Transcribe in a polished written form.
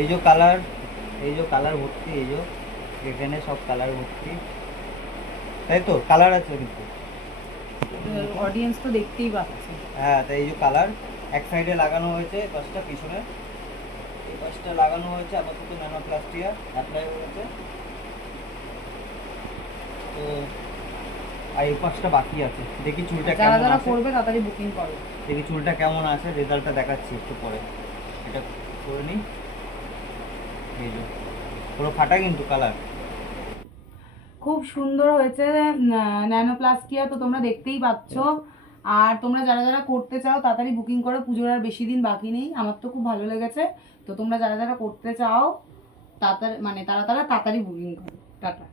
এই যে কালার, এই যে কালার ভর্তি, এই যে এখানে সব কালার ভর্তি, তাই তো? কালার আছে কিন্তু, অডিয়েন্স তো দেখতেই পাচ্ছে। হ্যাঁ। তাই এই যে কালার এক সাইডে লাগানো হয়েছে, পাঁচটা পিছনে এই পাঁচটা লাগানো হয়েছে, আপাতত ন্যানোপ্লাস্টিয়া অ্যাপ্লাই হয়েছে। তো আর এই পাঁচটা বাকি আছে, দেখি চুলটা যারা কেমন যারা আসে, করবে তাড়াতাড়ি বুকিং করো। দেখি চুলটা কেমন আসে, রেজাল্টটা দেখাচ্ছি একটু পরে। এটা করে নিই। এই যে পুরো ফাটা কিন্তু কালার। খুব সুন্দর হয়েছে ন্যানোপ্লাস্টিয়া, তো তোমরা দেখতেই পাচ্ছ। আর তোমরা যারা যারা করতে চাও তাড়াতাড়ি বুকিং করো, পুজোর আর বেশি দিন বাকি নেই। আমার তো খুব ভালো লেগেছে। তো তোমরা যারা যারা করতে চাও তাড়াতাড়ি, মানে তারা তারা তাড়াতাড়ি বুকিং করো। টাটা।